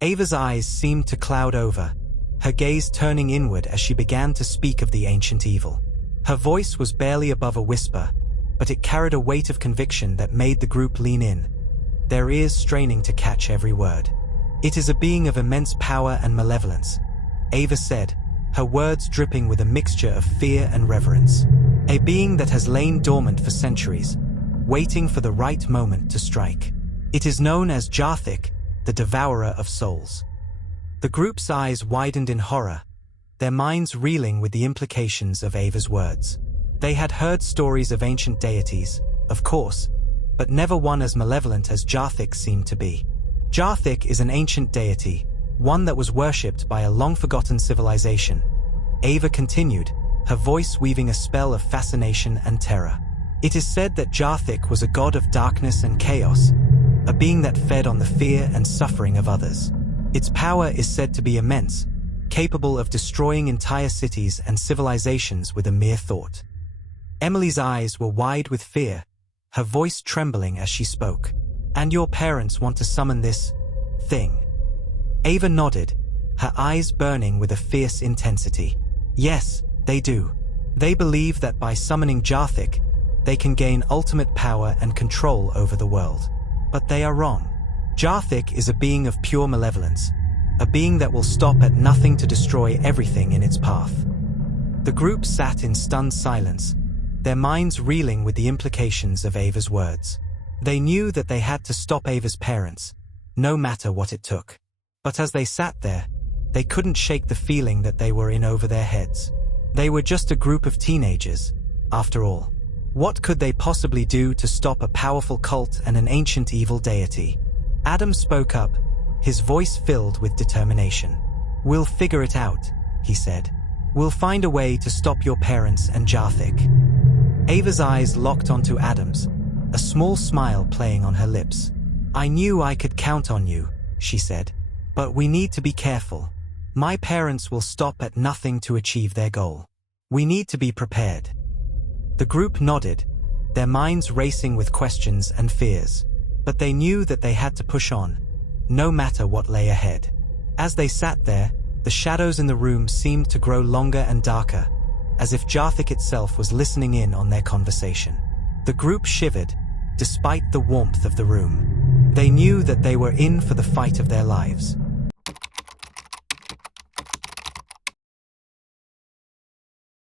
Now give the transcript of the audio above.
Ava's eyes seemed to cloud over, her gaze turning inward as she began to speak of the ancient evil. Her voice was barely above a whisper, but it carried a weight of conviction that made the group lean in, their ears straining to catch every word. "It is a being of immense power and malevolence," Ava said, her words dripping with a mixture of fear and reverence. "A being that has lain dormant for centuries, waiting for the right moment to strike. It is known as Zha'thik, the Devourer of Souls." The group's eyes widened in horror, their minds reeling with the implications of Ava's words. They had heard stories of ancient deities, of course, but never one as malevolent as Zha'thik seemed to be. Zha'thik is an ancient deity, one that was worshipped by a long-forgotten civilization. Ava continued, her voice weaving a spell of fascination and terror. "It is said that Zha'thik was a god of darkness and chaos, a being that fed on the fear and suffering of others. Its power is said to be immense, capable of destroying entire cities and civilizations with a mere thought." Emily's eyes were wide with fear, her voice trembling as she spoke. "And your parents want to summon this thing?" Ava nodded, her eyes burning with a fierce intensity. "Yes, they do. They believe that by summoning Zha'thik, they can gain ultimate power and control over the world. But they are wrong. Zha'thik is a being of pure malevolence, a being that will stop at nothing to destroy everything in its path." The group sat in stunned silence, their minds reeling with the implications of Ava's words. They knew that they had to stop Ava's parents, no matter what it took. But as they sat there, they couldn't shake the feeling that they were in over their heads. They were just a group of teenagers, after all. What could they possibly do to stop a powerful cult and an ancient evil deity? Adam spoke up, his voice filled with determination. "We'll figure it out," he said. "We'll find a way to stop your parents and Zha'thik." Ava's eyes locked onto Adam's, a small smile playing on her lips. "I knew I could count on you," she said. "But we need to be careful. My parents will stop at nothing to achieve their goal. We need to be prepared." The group nodded, their minds racing with questions and fears. But they knew that they had to push on, no matter what lay ahead. As they sat there, the shadows in the room seemed to grow longer and darker, as if Zha'thik itself was listening in on their conversation. The group shivered, despite the warmth of the room. They knew that they were in for the fight of their lives.